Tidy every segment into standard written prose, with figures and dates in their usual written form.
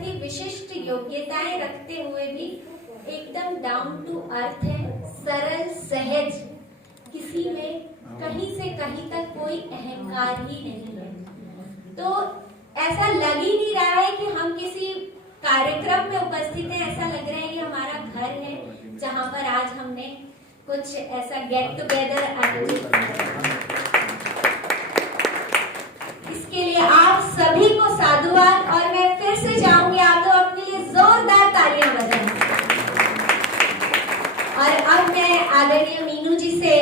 बहुत ही विशिष्ट योग्यताएं रखते हुए भी एकदम डाउन टू अर्थ है, सरल सहज, किसी में कहीं से कहीं तक कोई अहंकार ही नहीं है। तो ऐसा लग ही नहीं रहा है कि हम किसी कार्यक्रम में उपस्थित हैं, ऐसा लग रहा है ये हमारा घर है जहां पर आज हमने कुछ ऐसा गेट टुगेदर आयोजित किया। इसके लिए आप सभी को साधुवाद, और मैं फिर से चाहूंगी आप लोग अपने लिए जोरदार तालियां बजाएं। और अब मैं आदरणीय मीनू जी से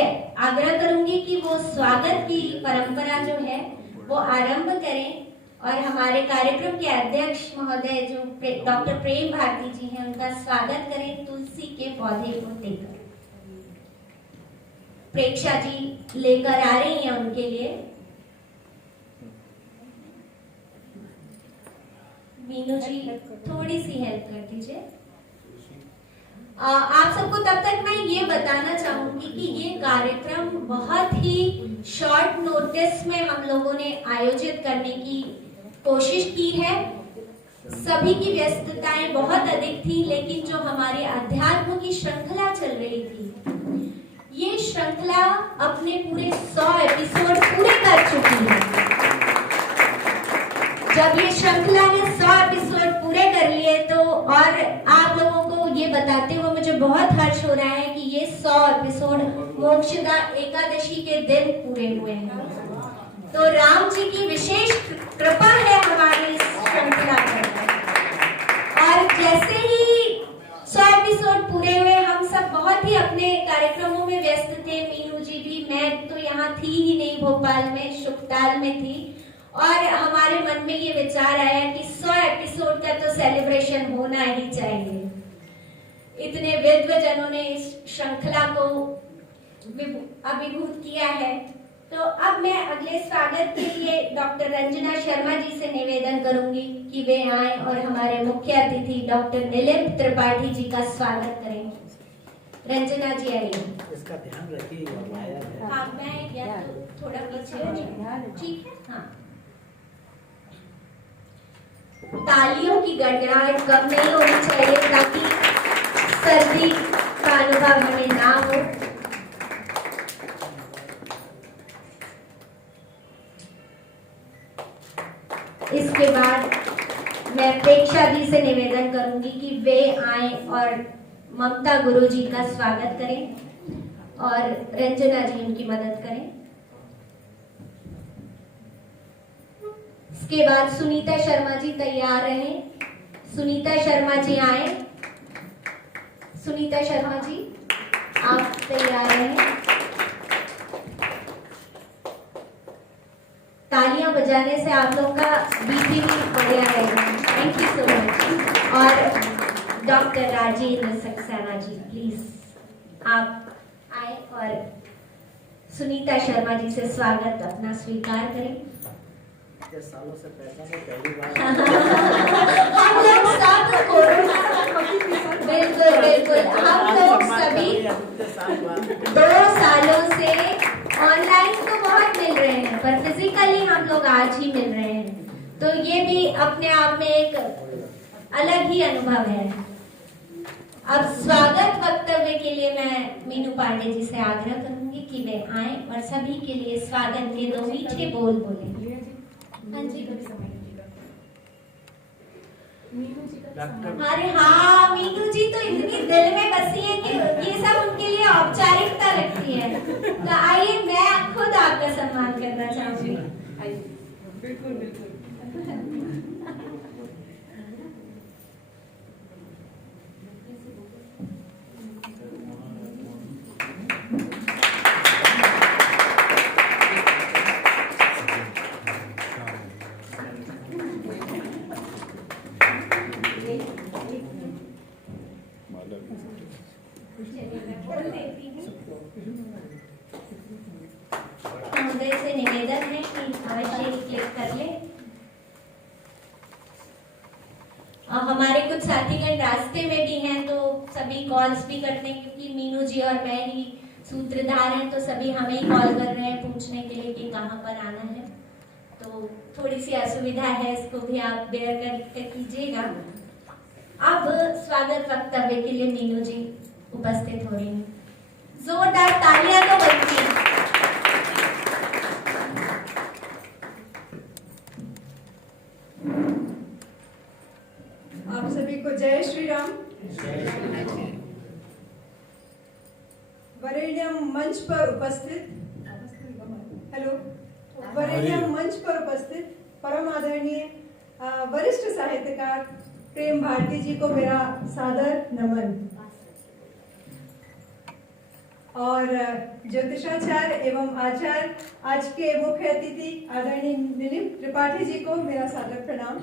आग्रह करूंगी कि वो स्वागत की परंपरा जो है वो आरंभ करें और हमारे कार्यक्रम के अध्यक्ष महोदय जो डॉक्टर प्रेम भारती जी हैं उनका स्वागत करें तुलसी के पौधे को देकर। प्रेक्षा जी लेकर आ रही हैं उनके लिए। मीनू जी थोड़ी सी हेल्प कर दीजिए। आप सबको तब तक मैं ये बताना चाहूंगी कि ये कार्यक्रम बहुत ही शॉर्ट नोटिस में हम लोगों ने आयोजित करने की कोशिश की है। सभी की व्यस्तताएं बहुत अधिक थी, लेकिन जो हमारे अध्यात्म की श्रृंखला चल रही थी, ये श्रृंखला अपने पूरे 100 एपिसोड पूरे कर चुकी है। जब ये श्रृंखला ने 100 एपिसोड पूरे कर लिए तो और आप लोगों को ये बताते हुए मुझे बहुत हर्ष हो रहा है कि ये 100 एपिसोड मोक्षदा एकादशी के दिन पूरे हुए हैं। तो राम जी की विशेष कृपा है हमारी इस श्रृंखला पर। और जैसे ही 100 एपिसोड पूरे हुए हम सब बहुत ही अपने कार्यक्रमों में व्यस्त थे। मीनू जी भी, मैं तो यहाँ थी ही नहीं, भोपाल में शुक्ताल में थी। और हमारे मन में ये विचार आया कि 100 एपिसोड का तो सेलिब्रेशन होना ही चाहिए। इतने विद्वजनों ने इस श्रृंखला को अभिभूत किया है। तो अब मैं अगले स्वागत के लिए डॉक्टर रंजना शर्मा जी से निवेदन करूंगी कि वे आए और हमारे मुख्य अतिथि डॉक्टर नीलिम त्रिपाठी जी का स्वागत करें। रंजना जी आइए। इसका ध्यान रखिए। हाँ, मैं या तो थोड़ा पीछे हो जाऊं, ठीक है? हाँ। तालियों की गड़गड़ाहट कम नहीं होनी चाहिए ताकि सर्दी का अनुभव हमें ना हो। इसके बाद मैं प्रेक्षा जी से निवेदन करूंगी कि वे आए और ममता गुरु जी का स्वागत करें और रंजना जी उनकी मदद करें। इसके बाद सुनीता शर्मा जी तैयार रहें। सुनीता शर्मा जी आए। सुनीता शर्मा जी आप तैयार रहें। तालियां बजाने से आप लोग का बीपी भी बढ़िया रहेगा। Thank you so much. और डॉक्टर राजेंद्र सक्सेना जी प्लीज आप आए और सुनीता शर्मा जी से स्वागत अपना स्वीकार करें। सालों से पहली बार हम लोग सब कोरोना, बिल्कुल बिल्कुल, हम लोग सभी 2 सालों से ऑनलाइन तो बहुत मिल रहे हैं पर फिजिकली हम लोग आज ही मिल रहे हैं। तो ये भी अपने आप में एक अलग ही अनुभव है। अब स्वागत वक्तव्य के लिए मैं मीनू पांडे जी से आग्रह करूंगी कि वे आए और सभी के लिए स्वागत के 2 मीठे बोल बोले। हाँ जी। अरे हाँ, मीनू जी तो इतनी दिल में बसी है कि ये सब उनके लिए औपचारिकता लगती है। तो आइए मैं खुद आपका सम्मान करना चाहूंगी। बिल्कुल बिल्कुल। महोदय से निवेदन है कि अवश्य क्लिक कर ले। हमारे कुछ साथीगण रास्ते में भी हैं तो सभी कॉल्स भी करते हैं क्योंकि मीनू जी और मैं ही सूत्रधार हैं तो सभी हमें ही कॉल कर रहे हैं पूछने के लिए कि कहाँ पर आना है। तो तो थोड़ी सी असुविधा है, इसको भी आप बेयर कर कीजिएगा। अब स्वागत वक्तव्य के लिए मीनू जी उपस्थित हो रही हैं। जोरदार तालियां तो बनती हैं। आप सभी को जय श्री राम। वरेण्यम मंच पर उपस्थित वरेण्यम मंच पर उपस्थित परम आदरणीय वरिष्ठ साहित्यकार प्रेम भारती जी को मेरा सादर नमन। और ज्योतिषाचार्य एवं आचार्य आज के मुख्य अतिथि आदरणीय दिलीप त्रिपाठी जी को मेरा सादर प्रणाम।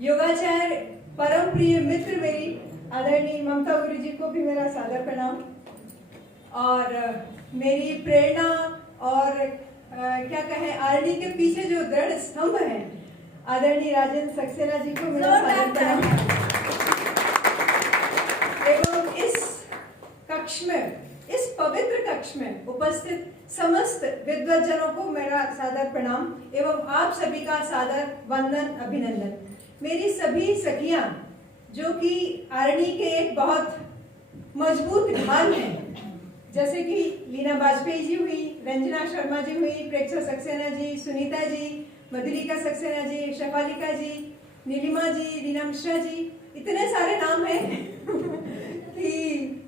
योगाचार्य परम प्रिय मित्र मेरी आदरणीय ममता गुरु जी को भी मेरा सादर प्रणाम। और मेरी प्रेरणा और क्या कहें आरडी के पीछे जो दृढ़ स्तंभ है आदरणीय राजेंद्र सक्सेना जी को मेरा सादर प्रणाम। एवं इस कक्ष में, इस पवित्र कक्ष में उपस्थित समस्त विद्वज्जनों को मेरा सादर प्रणाम एवं आप सभी का सादर वंदन अभिनंदन। मेरी सभी सखियां जो कि आरडी के एक बहुत मजबूत ढाल हैं, जैसे कि लीना वाजपेयी जी हुई, रंजना शर्मा जी हुई, प्रेक्षा सक्सेना जी, सुनीता जी, मधुलिका सक्सेना जी, शफालिका जी, नीलिमा जी, रीना मिश्रा जी, इतने सारे नाम हैं कि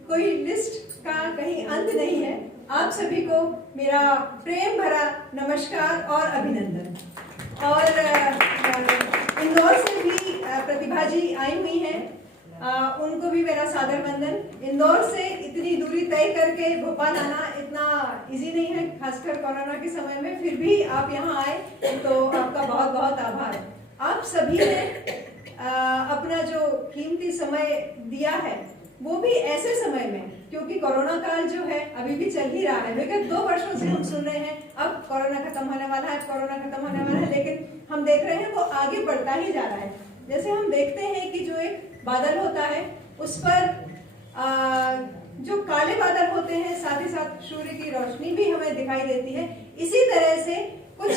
कोई लिस्ट का कहीं अंत नहीं है। आप सभी को मेरा प्रेम भरा नमस्कार और अभिनंदन। और इंदौर से भी प्रतिभा जी आई हुई हैं, उनको भी मेरा सादर वंदन। इंदौर से इतनी दूरी तय करके भोपाल आना इतना इजी नहीं है, खासकर कोरोना के समय में, फिर भी आप यहाँ आए तो आपका बहुत बहुत आभार। आप सभी ने अपना जो कीमती समय दिया है वो भी ऐसे समय में, क्योंकि कोरोना काल जो है अभी भी चल ही रहा है। विगत 2 वर्षों से हम सुन रहे हैं अब कोरोना खत्म होने वाला है, कोरोना खत्म होने वाला है, लेकिन हम देख रहे हैं वो आगे बढ़ता ही जा रहा है। जैसे हम देखते हैं कि जो एक बादल होता है उस पर जो काले बादल होते हैं साथ ही साथ सूर्य की रोशनी भी हमें दिखाई देती है। इसी तरह से कुछ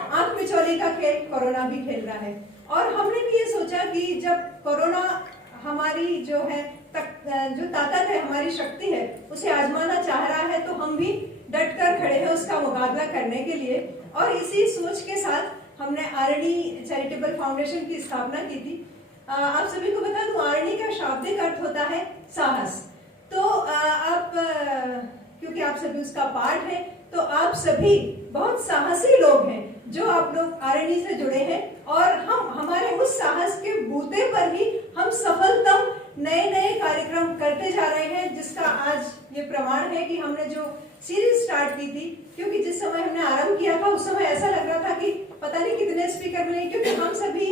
आंख मिचौली का खेल कोरोना भी खेल रहा है। और हमने भी ये सोचा कि जब कोरोना हमारी जो है जो ताकत है, हमारी शक्ति है, उसे आजमाना चाह रहा है, तो हम भी डट कर खड़े हैं उसका मुकाबला करने के लिए। और इसी सोच के साथ हमने आरडी चैरिटेबल फाउंडेशन की स्थापना की थी। आप सभी को बता दूं, आरडी का शाब्दिक अर्थ होता है साहस। तो आप क्योंकि आप सभी उसका पार्ट है, तो आप सभी बहुत साहसी लोग हैं जो आप लोग आरडी से जुड़े हैं। और हम हमारे उस साहस के बूते पर ही हम सफलतम नए कार्यक्रम करते जा रहे हैं, जिसका आज ये प्रमाण है कि हमने जो सीरीज स्टार्ट की थी, क्योंकि जिस समय हमने आरंभ किया था उस समय ऐसा लग रहा था कि पता नहीं कितने स्पीकर मिले, क्योंकि हम सभी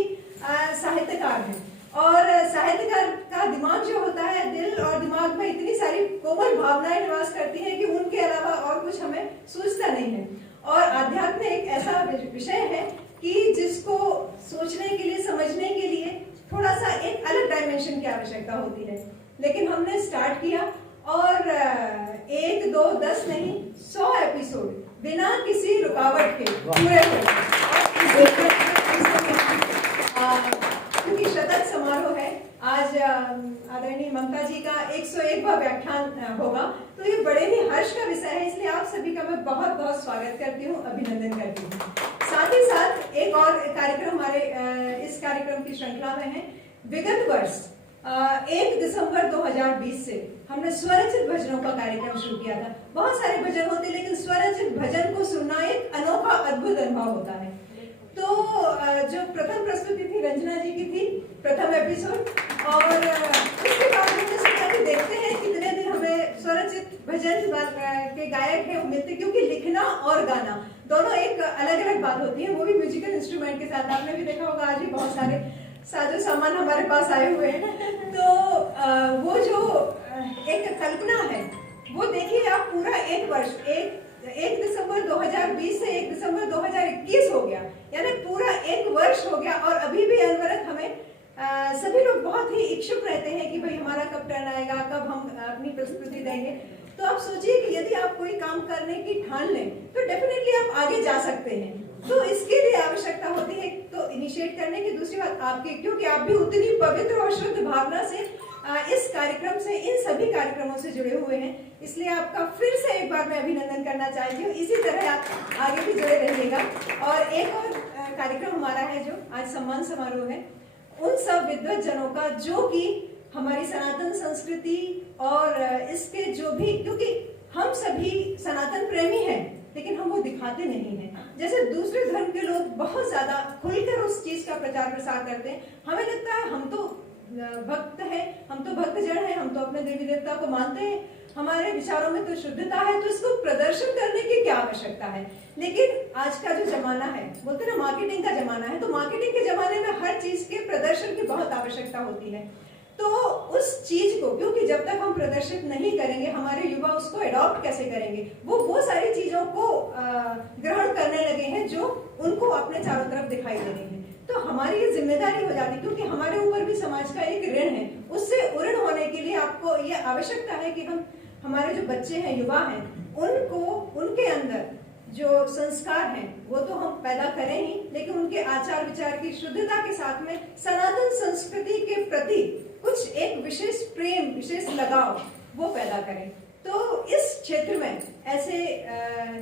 साहित्यकार हैं और साहित्यकार का दिमाग जो होता है, दिल और दिमाग में इतनी सारी कोमल भावनाएं निवास करती हैं कि उनके अलावा और कुछ हमें सूझता नहीं है। और आध्यात्म एक ऐसा विषय है कि जिसको सोचने के लिए, समझने के लिए थोड़ा सा एक अलग डायमेंशन की आवश्यकता होती है। लेकिन हमने स्टार्ट किया और 1, 2, 10 नहीं 100 एपिसोड बिना किसी रुकावट के पूरे क्योंकि शतक समारोह है आज, आदरणीय ममता जी का 101वां व्याख्यान होगा, तो ये बड़े ही हर्ष का विषय है। इसलिए आप सभी का मैं बहुत बहुत स्वागत करती हूँ, अभिनंदन करती हूँ। साथ ही साथ एक और कार्यक्रम हमारे इस कार्यक्रम की श्रृंखला में है। विगत वर्ष 1 दिसंबर 2020 से हमने स्वरचित भजनों का कार्यक्रम शुरू किया था। बहुत सारे भजन होते, लेकिन स्वरचित भजन को सुनना एक अनोखा अद्भुत अनुभव होता है। तो जो प्रथम प्रस्तुति थी रंजना जी की थी, प्रथम एपिसोड, और उसके बाद हमने सोचा कि देखते हैं कितने दिन हमें स्वरचित भजन के गायक हैं मिलते, क्योंकि लिखना और गाना दोनों एक अलग अलग बात होती है, वो भी म्यूजिकल इंस्ट्रूमेंट के साथ। आपने भी देखा होगा आज भी बहुत सारे साजो सामान हमारे पास आए हुए हैं। तो वो जो एक कल्पना है वो देखिए आप, पूरा एक वर्ष, 1 दिसंबर 2020 से 1 दिसंबर 2021 हो गया, यानी पूरा एक वर्ष हो गया। और अभी भी अनवरत हमें सभी लोग बहुत ही इच्छुक रहते हैं कि भाई हमारा कब टर्न आएगा, कब हम अपनी प्रस्तुति देंगे। तो आप सोचिए कि यदि आप कोई काम करने की ठान लें तो डेफिनेटली आप आगे जा सकते हैं। तो इसके लिए आवश्यकता होती है तो इनिशिएट करने की, दूसरी बात आपकी, क्योंकि आप भी उतनी पवित्र और शुद्ध भावना से इस कार्यक्रम से, इन सभी कार्यक्रमों से जुड़े हुए हैं, इसलिए आपका फिर से एक बार मैं अभिनंदन करना चाहती हूँ। इसी तरह आप आगे भी जुड़े रहिएगा। और एक और कार्यक्रम हमारा है जो आज सम्मान समारोह है उन सब विद्वत जनों का जो कि हमारी सनातन संस्कृति और इसके जो भी, क्योंकि हम सभी सनातन प्रेमी हैं लेकिन हम वो दिखाते नहीं हैं। जैसे दूसरे धर्म के लोग बहुत ज्यादा खुलकर उस चीज का प्रचार प्रसार करते हैं, हमें लगता है हम तो भक्त है, हम तो भक्तजन है, हम तो अपने देवी देवता को मानते हैं, हमारे विचारों में तो शुद्धता है, तो इसको प्रदर्शन करने की क्या आवश्यकता है। लेकिन आज का जो जमाना है, बोलते ना मार्केटिंग का जमाना है, तो मार्केटिंग के जमाने में हर चीज के प्रदर्शन की बहुत आवश्यकता होती है। तो उस चीज को, क्योंकि जब तक हम प्रदर्शित नहीं करेंगे हमारे युवा उसको अडॉप्ट कैसे करेंगे, वो सारी चीजों को ग्रहण करने लगे हैं जो उनको अपने चारों तरफ दिखाई दे रही है। तो हमारी ये जिम्मेदारी हो जाती है, क्योंकि हमारे ऊपर भी समाज का एक ऋण है, उससे ऋण होने के लिए आपको ये आवश्यकता है कि हम, हमारे जो बच्चे हैं, युवा हैं, उनको, उनके अंदर जो संस्कार हैं वो तो हम पैदा करें ही, लेकिन उनके आचार विचार की शुद्धता के साथ में सनातन संस्कृति के प्रति कुछ एक विशेष प्रेम, विशेष लगाव वो पैदा करें। तो इस क्षेत्र में ऐसे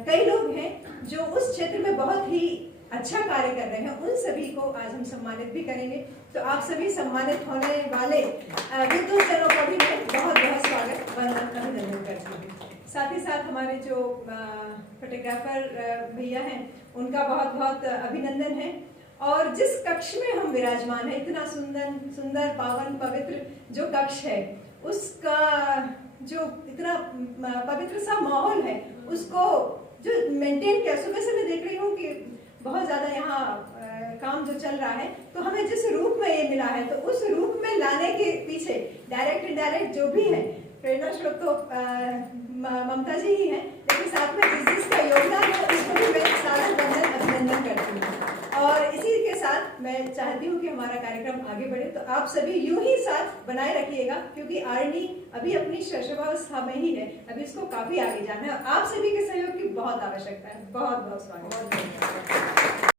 कई लोग हैं जो उस क्षेत्र में बहुत ही अच्छा कार्य कर रहे हैं, उन सभी को आज हम सम्मानित भी करेंगे। तो आप सभी सम्मानित होने वाले विद्वत जनों का भी मैं बहुत बहुत स्वागत, वंदन, अभिनंदन करती हूँ। साथ ही साथ हमारे जो फोटोग्राफर भैया हैं उनका बहुत बहुत अभिनंदन है। और जिस कक्ष में हम विराजमान है, इतना सुंदर पावन पवित्र जो कक्ष है, उसका जो इतना पवित्र सा माहौल है, उसको जो मेंटेन किया, सुबह से मैं देख रही हूँ कि बहुत ज्यादा यहाँ काम जो चल रहा है, तो हमें जिस रूप में ये मिला है, तो उस रूप में लाने के पीछे डायरेक्ट इनडायरेक्ट जो भी है, प्रेरणा स्रोत तो ममता जी ही हैं, लेकिन साथ में जिसका योगदान है उसको भी मैं सारा वंदन, अभिनंदन करती हूँ। और इसी के साथ मैं चाहती हूँ कि हमारा कार्यक्रम आगे बढ़े, तो आप सभी यूं ही साथ बनाए रखिएगा, क्योंकि आरणी अभी अपनी शैशवावस्था में ही है, अभी इसको काफी आगे जाना है और आप सभी के सहयोग की बहुत आवश्यकता है। बहुत बहुत स्वागत।